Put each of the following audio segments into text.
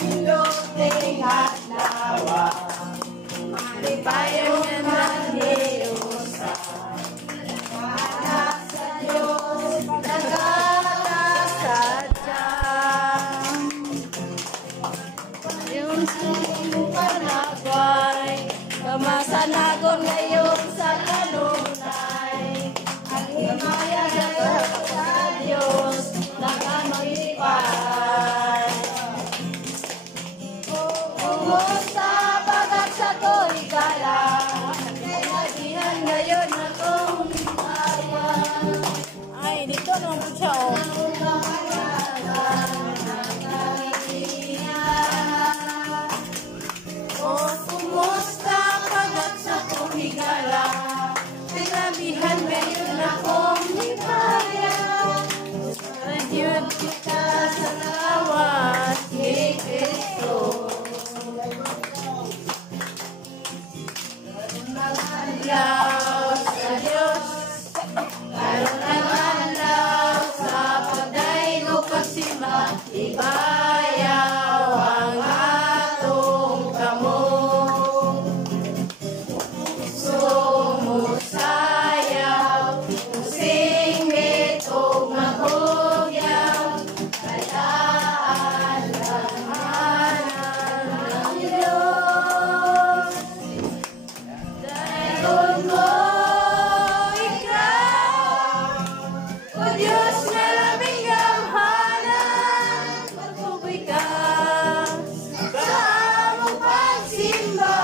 Niluting at lawa, malipayang naman nilusa. Anak sa Diyos, nagkakasadya. Yung panagay, kamasanagon ngayon sa kanunay. Ang himaya sa Diyos, nakamagipay. Kumusta pagkat sa ko'y gala, nagkailan ngayon akong himaya. Ay, dito naman siya, oh. Oh, kumusta pagkat sa ko'y higala, naglabihan ngayon akong himaya. Radyot kita sa lawas ni Kristo. Alaw sa Diyos, karon ang alaw sa pagdaigo kasi matibayaw ang atong kamong. Sumusayaw, musingit o mahugyaw, kalaan ng Diyos. Dahil mo ikaw, o Diyos na labing gamhanan, magtuboy ka sa among pagsimba.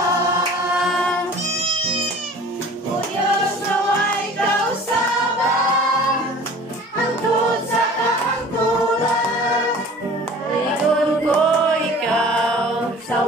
O Diyos na may kausaban, hangtod sa kaangkuran. Dahil ko ikaw sa